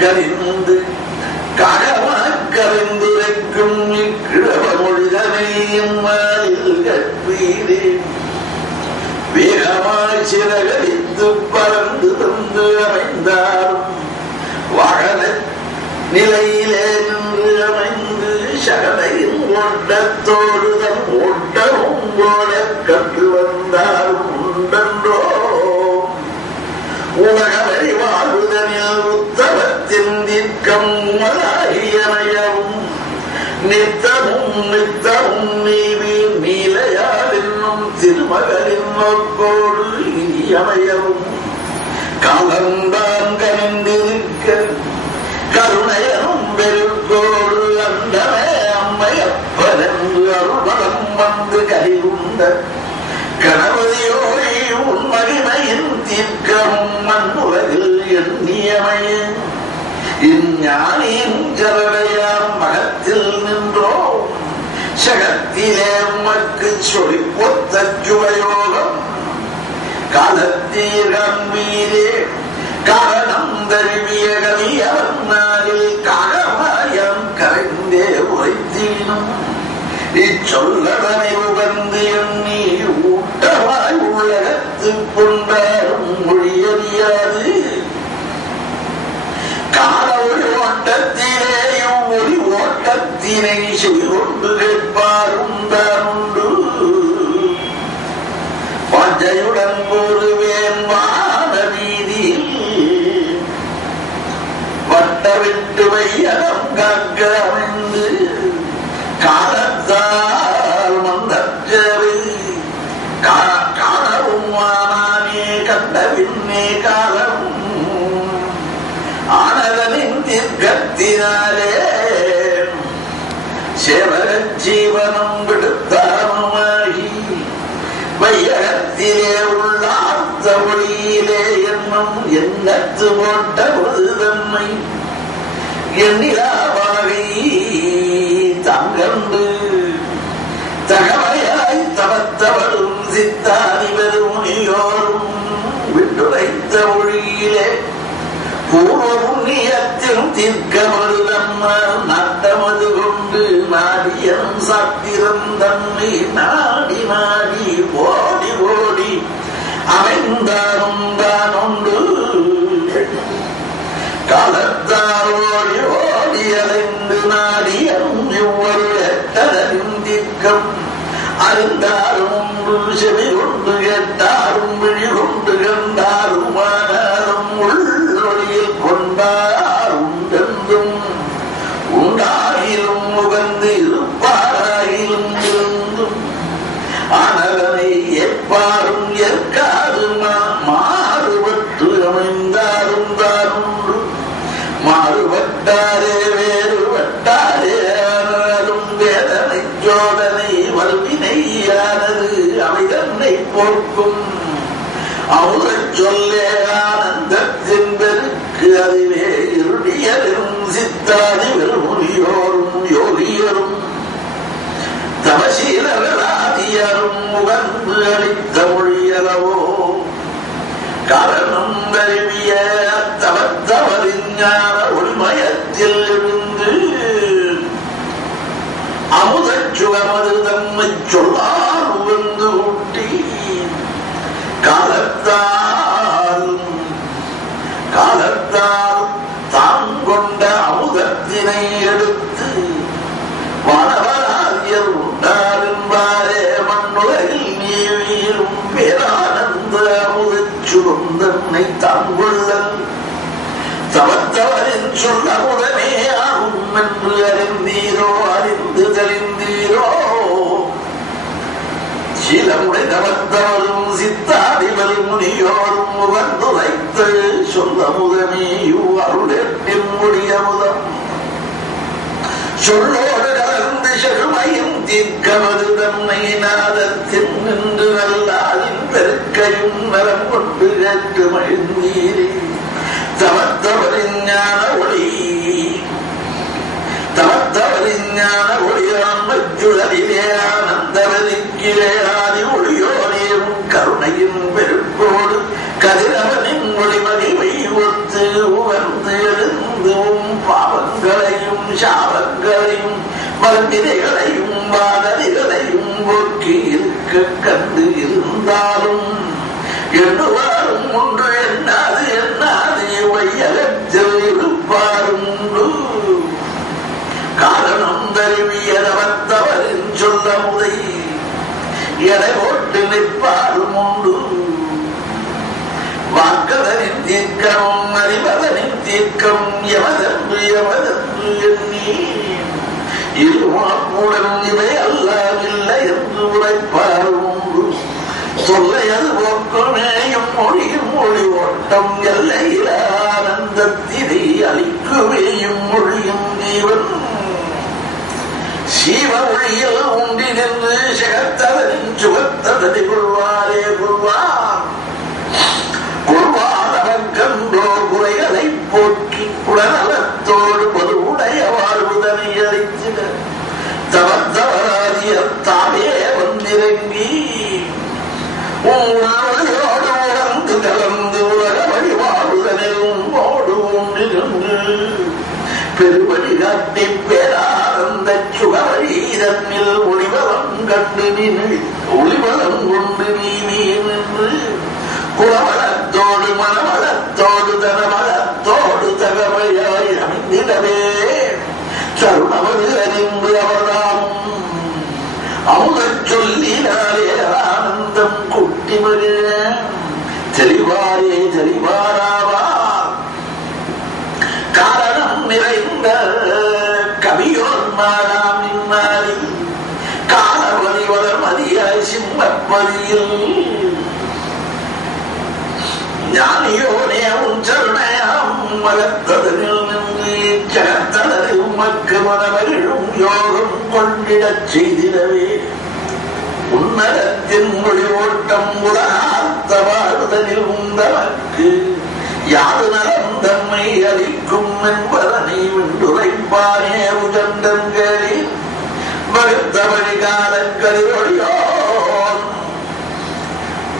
கரிந்து ககமாக்கறிந்துரைக்கும் இக்கிழவ மொழிதனையும் கற்பீரே வேகமாய் சிறகடித்து பறந்து வந்து அமைந்தாரும் வாழல நிலையிலே நின்று அமைந்து சகலையின் ஓட்டத்தோடு தன் ஓட்டமும் போல கற்று வந்தாரும் உண்டன்றோ உலகவரை வாழ்வுதனில் உத்தவத்தின் தீர்க்கம் உமராகியமையவும் நித்தமும் நித்தமும் நீவி நீலையால் என்னும் திருமகளின் நோக்கோடு இனியமையவும் காலந்தான் கனிந்திருக்க கருணையனும் பெருக்கோடு அந்தமே அம்மையப்பனென்று அருள்பலம் வந்து கரிவுண்ட கணபதியோரை உன் மகிமையின் தீர்க்கமும் மண்ணுலகில் எண்ணியமைய இஞ்ஞானியின் ஜலடையாம் மகத்தில் நின்றோம் சகத்திலே உமக்கு சொல்லி பொத்த சுவயோகம் காலத்தீர் கம்பீரே காரணம் தருவிய கவியவன் நாளில் காகமாயம் கரைந்தே உரைத்தீனும் இச்சொல்லதனை உகந்து எண்ணி ஊட்டமாய் உள்ளகத்து கொண்டாரும் மொழியறியாது கால ஒரு ஓட்டத்திலேயும் ஒரு ஓட்டத்தினை செய்கொண்டு கேட்பாரும் தானுண்டு பஞ்சையுடன் கூறுவேன் வான வீதியில் வட்டவிட்டு வையகம் காக்க அமைந்து காலத்தால் மந்தற்றவை காணவும் ஆனானே கண்டவின்னே காலமும் ஆனதனின் தீர்க்கத்தினாலே சேவக ஜீவனம் விடுத்தானுமாகி வையகத்திலே உள்ள ஆர்த்த ஒளியிலே என்னும் எண்ணத்து போட்ட ஒரு தன்மை எண்ணிலாவாகை தாங்கண்டு தகவையாய் தவத்தவரும் சித்தாதி பெருமுனியோரும் விட்டுரைத்த ஒளியிலே பூர்வ புண்ணியத்தில் தீர்க்கமருதம்ம நாட்டமது கொண்டு நாடியனும் சாத்திரம் தன்னை நாடி நாடி ஓடி ஓடி அமைந்தாரும் தானொண்டு காலத்தால் ஓடி ஓடி அலைந்து நாடியனும் இவ்வொரு எட்டலின் தீர்க்கம் அறிந்தாரும் ஒன்று செவி கொண்டு கேட்டாரும் விழி கொண்டு கண்டாரும் ஆனாரும் உள்ளொழியில் கொண்டாரும் என்றும் உண்டாகிலும் முகந்து இருப்பாராயிலும் இருந்தும் ஆனவனை ஏற்பாரும் ஏற்காது மாறுபட்டு அமைந்தாரும் தானுண்டு மாறுபட்டாரே வேறுபட்டாரே ஆனாலும் வேதனை ஜோதனை வல்வினையானது அவை தன்னை போக்கும் அமுதச் சொல்லே ஆனந்தத்தின் பெருக்கு அறிவே இருடியரும் சித்தாதிகள் முனியோரும் யோகியரும் தவசீலராதியரும் முகந்து அளித்த மொழியளவோ காரணம் தருவிய தவத்தவரின் ஞான ஒளிமயத்தில் இருந்து அமுதச் சுகமது தம்மை சொல்லால் உகந்து ஊட்டி காலத்தால் தாம் கொண்ட அமுதத்தினை எடுத்து வானவராதியர் உண்டார் என்பாரே மண்ணுலகில் நீவீரும் பேரானந்த அமுதச் சுகந்தன்னை தாங்கொள்ளல் தவத்தவரின் சொல்ல உடனே ஆகும் என்று அறிந்தீரோ அறிந்து தெளிந்தீரோ சீலமுடை தவத்தவரும் சித்தாதிபல் முனியோரும் முகந்துரைத்து சொல்ல முதமேயு அருளெட்டின் முடியமுதம் சொல்லோடு கலந்து செழுமையும் தீர்க்கமது தன்னை நாதத்தின் நின்று நல்லாலின் பெருக்கையும் நலம் கொண்டு கேட்டு மகிழ்ந்தீரே தவத்தவரின் ஞான ஒளி ஆன்மச்சுழலிலே ஆனந்தவதிக்கிலே ஆதி ஒளியோனேவும் கருணையின் பெருக்கோடு கதிரவனின் ஒளிமதிவை ஒத்து உவர்ந்து எழுந்து விதைகளையும் வாதனைகளையும் போக்கி இருக்க கண்டு இருந்தாலும் எண்ணுவாரும் ஒன்று எண்ணாது எண்ணாது வையகத்தில் இருப்பாரும் உண்டு. காரணம் தருவியவத்தவரின் சொல்ல முதை எடை போட்டு நிற்பாரும் உண்டு. வாக்கதனின் தீர்க்கமும் அறிவதனின் தீர்க்கம் எவதென்று எவதென்று எண்ணி இருமாப்புடன் இவை அல்லாவில்லை என்று உரைப்பாரும் உண்டு. சொல்லையது போக்குமேயும் மொழியும் மொழி ஓட்டம் எல்லையில் ஆனந்தத்தினை அளிக்குவேயும் மொழியும் ஜீவன் சீவ ஒளியில் உண்டி நின்று சிகத்தவரின் சுகத்ததனை கொள்வாரே கொள்வார். கொள்வாதவர்கன்றோ குறைகளை போக்கி குடநலத்தோடு பொதுவுடைய வாழ்வுதனை அளித்திட தவத்தவராதியர் தானே வந்திறங்கி உங்களோடு உணர்ந்து கலந்து உலக வழிவாழ்வுதனில் உம்மோடு ஒன்றிருந்து பெருவழி காட்டி பேரானந்த சுகவழீதனில் ஒளிவலம் கண்டு ஒளிவலம் கொண்டு நீ நின்று குலவளத்தோடு மனவளத்தோடு தனவளத்தோடு தகவையாய் அமைந்திடவே சருணமது அறிந்து அவர்தாமும் அமுதச் சொல்லினாலே ஆனந்தம் குட்டிமக தெளிவாரே தெளிவாராவார். காரணம் நிறைந்த கவியோர் மாறாம் இன்னாரி காலவதி வளர் மதியாய் சிம்மப்பதியில் ஞானியோனே உன் சருணையாம் மகத்ததனில் நின்று ஜகத்தனது உமக்கு மனமகிழும் யோகம் கொண்டிடச் செய்திடவே உன்னதத்தின் மொழி ஓட்டம் உலகார்த்த வாழ்தனில் உந்தவர்க்கு யாது நலம் தம்மை அளிக்கும் என்பதனை வென்றுரைப்பானே உஜந்தங்களில் வகுத்த வழிகாலங்களிலொழியோ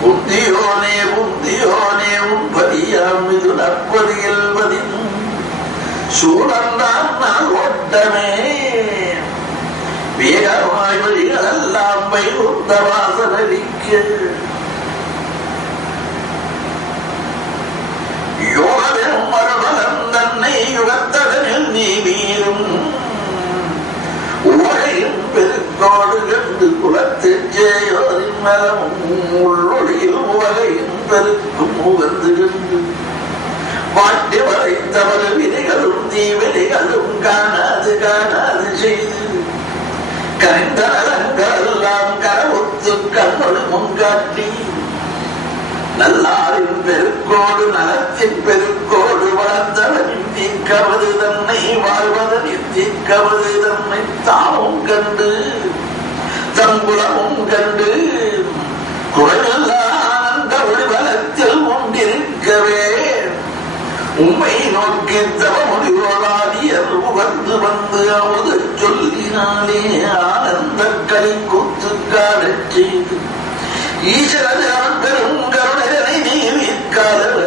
புத்தியோனே புத்தியோனே உன்பதியாம் இது நற்பதியில் பதின் சூழந்தான் நான் ஓட்டமே வேகமாய் வழிகளெல்லாம் வைகுந்த வாசலிக்க யோகனும் மறுபலம் தன்னை யுகத்ததனில் நீ மீறும் உலகையும் பெருக்கோடு கண்டு குலத்திற்கேயோரின் மரமும் உள்ளொழியில் உலகையும் பெருக்கும் உகந்து கண்டு பாட்டி வரைத்தவர விதைகளும் தீவினைகளும் காணாது காணாது செய்து கரைந்த நலங்களெல்லாம் கரவுத்து கண்ணொழுமும் காட்டி நல்லாரின் பெருக்கோடு நலத்தின் பெருக்கோடு வளர்ந்தவனின் தீக்கவது தன்னை வாழ்வதனின் தீக்கவது தன்னை தாமும் கண்டு தங்குலமும் கண்டு குறையில்லாத ஒளிவலத்தில் உண்டிருக்கவே உம்மை நோக்கி தவமுடிவோடாதியர் உகந்து வந்து அமுது சொல்லினாலே ஆனந்த கை கூத்து காணச் செய்து ஈஸ்வரன் பெரும் கருணனை நீவிக்காலம்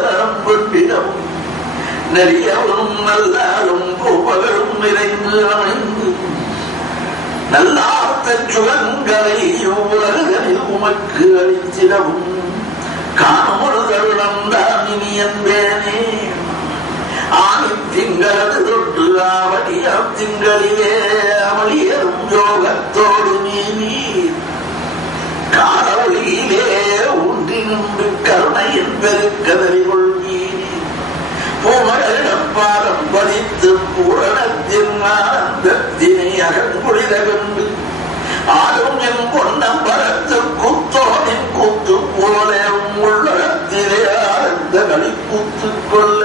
கொண்டிடவும் நெறியவரும் நல்லாலும் கோபகளும் நிறைந்து அமைந்து நல்லார்த்த சுகங்களை உலகனில் உமக்கு அளித்திடவும் காணொரு தருணம் தான் இனி என்பேனே ஆணி திங்களது தொட்டு ஆவடியாம் திங்களிலே அமளியரும் யோகத்தோடு நீர் காலவழியிலே ஊன்றி நின்று கருணையின் பெருக்கதறி கொள்வீர் பூமகளிடம் பாரம் பதித்து பூரணத்தின் ஆனந்தத்தினை அகங்குளிர கண்டு ஆடும் என் பொன்னம் பரத்து கூத்தோனின் கூத்து போல உள்ளத்திலே ஆனந்த களி கூத்து கொள்ள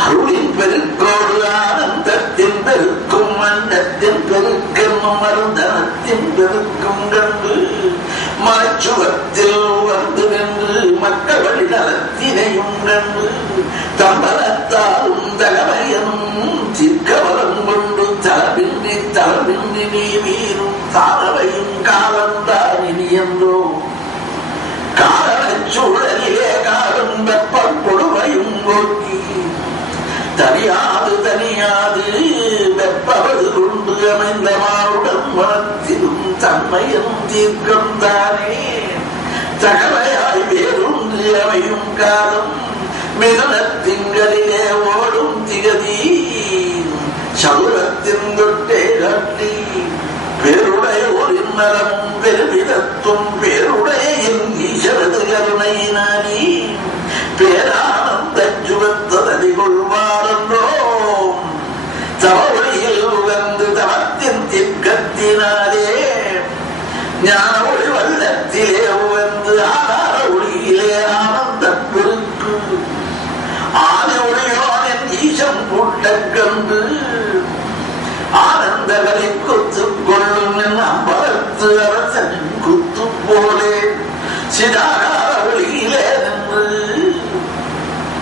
அருளின் பெருக்கோடு ஆனந்தத்தின் பெருக்கும் மன்னத்தின் பெருக்கும் மருந்தனத்தின் பெருக்கும் கண்டு மனச்சுகத்தில் வந்து நின்று மக்கள் வழி நலத்தினையும் கண்டு தம்பலத்தாலும் தகவையனும் சிற்கவலம் கொண்டு தலபின்றி நீ வீரும் தாரவையும் காலந்தான் இனி என்றோ காரணச் சூழலிலே காலம் வெப்பம் கொடுமையும் நோக்கி தனியாது தனியாது வெப்பவது கொண்டு அமைந்த மாவுடன் மனத்திலும் தன்மையும் தீர்க்கம் தானே தகவையாய் வேறொன்று அமையும் காலம் மிதன திங்களிலே ஓடும் திகதி சதுரத்தின் தொட்டே கட்டி பேருடைய ஒரு நலமும் பெருமிதத்தும் பேருடைய ஈஸ்வரது கருணை நானி பேரானந்த சுகத்ததி கொள்வாரோ தவொழியில் உகந்து தவத்தின் திக்கத்தினாலே ஞான ஒளி வல்லத்திலே உகந்து ஆதார ஒளியிலே ஆனந்த பெருக்கு ஆதி ஒளியோனின் ஈசம் கூட்டக் கண்டு ஆனந்தகளை கொத்துக் கொள்ளும் அம்பலத்து அரசனின் குத்து போலே சிதாகார ஒளியிலே நின்று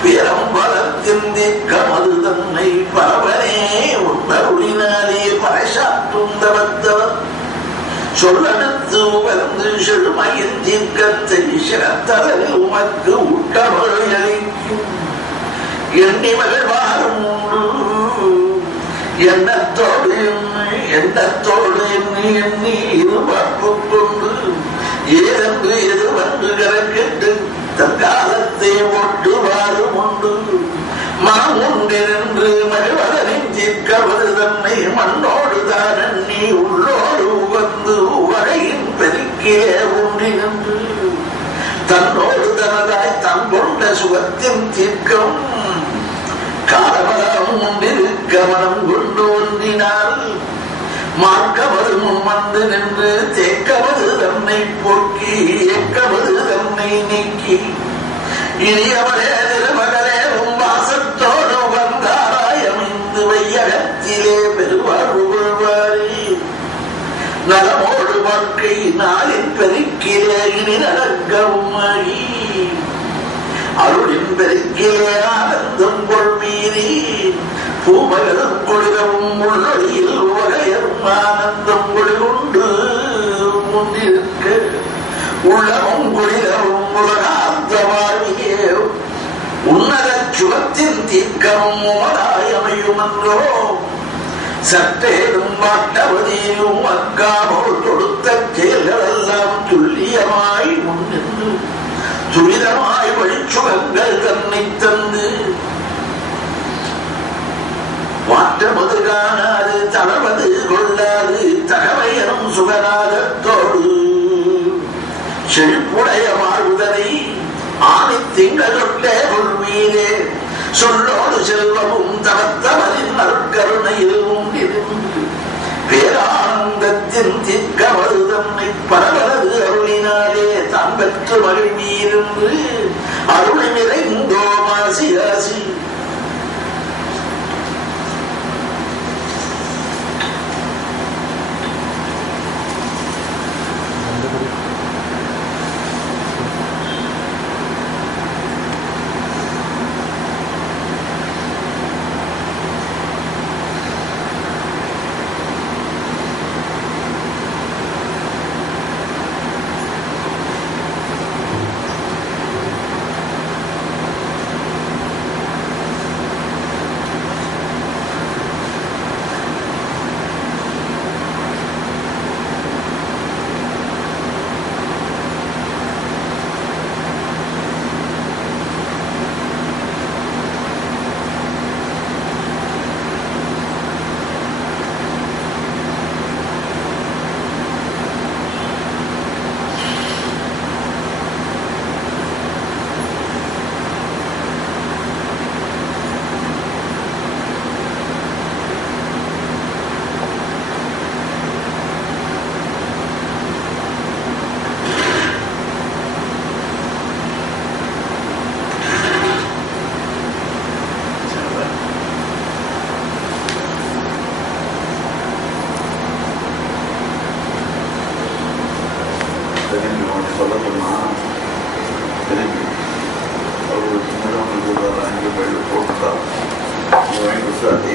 பேரம்பலத்தின் திக்கமது தன்னை பரவனே உன்னருளினாலே பறைசாற்றும் தவத்தவர் சொல்லெடுத்து உகந்து செழுமையின் தீர்க்கத்தை சிறத்தளவில் உமக்கு உட்கவள் அளிக்கும் எண்ணி மகிழ்வாரும் உண்டு எண்ணத்தோடு எண்ணி எண்ணி இருபார்ப்பு கொண்டு ஏதென்று எதுவென்று கரக்கெட்டு தற்காலத்தை ஒட்டுவாரும் உண்டு மனம் உண்டின்று மகிழ்வதனின் தீர்க்கவது தன்னை மண்ணோடு தான் எண்ணி உள்ளோடு உகந்து உவகையின் பெருக்கிலே உண்டி நின்று தன்னோடு தனதாய் தன் கொண்ட சுகத்தின் தீர்க்கம் காலமலம் உண்டிருக்க மனம் கொண்டு ஒன்றினால் மார்க்கமது முன் வந்து நின்று தேக்கமது தன்னை போக்கி ஏக்கமது தன்னை நீக்கி இனியவரே திருமகளே வாசத்தோடு வந்தாராய் அமைந்து வையகத்திலே பெருவாழ்வு கொள்வாரி நலமோடு வாழ்க்கை நாளின் பெருக்கிலே இனி நடக்கவும் ஆகி அருளின் பெருக்கிலே ஆனந்தம் கொள்வீரி பூமகளும் கொள்கவும் உள்ளொழியில் உவகையும் ஆனந்தம் கொள்கொண்டு முன்னிருக்க உள்ளமும் கொடிகவும் உலகாந்த வாழ்வியே உன்னத சுகத்தின் தீர்க்கமும் உமதாயமையுமன்றோ சற்றேதும் வாட்டவதியும் அக்காமல் தொடுத்த செயல்கள் எல்லாம் துல்லியமாய் முன்னின்று துரிதமாய் வழிச்சுகங்கள் தன்னை தந்து மாற்றமது காணாது தளர்வது கொள்ளாது தகவையனும் சுகநாதத்தோடு செழிப்புடைய வாழ்வுதனை ஆணி திங்களொட்டே கொள்வீரே சொல்லோடு செல்வமும் தவத்தவரின் அருட்கருணையில் உண்டிருந்து பேரானந்தத்தின் திக்கமது தன்னை பரவலது அருளினாலே தான் பெற்று மகிழ்வீரென்று அருளை நிறைந்தோ மாசி ஆசி Gracias.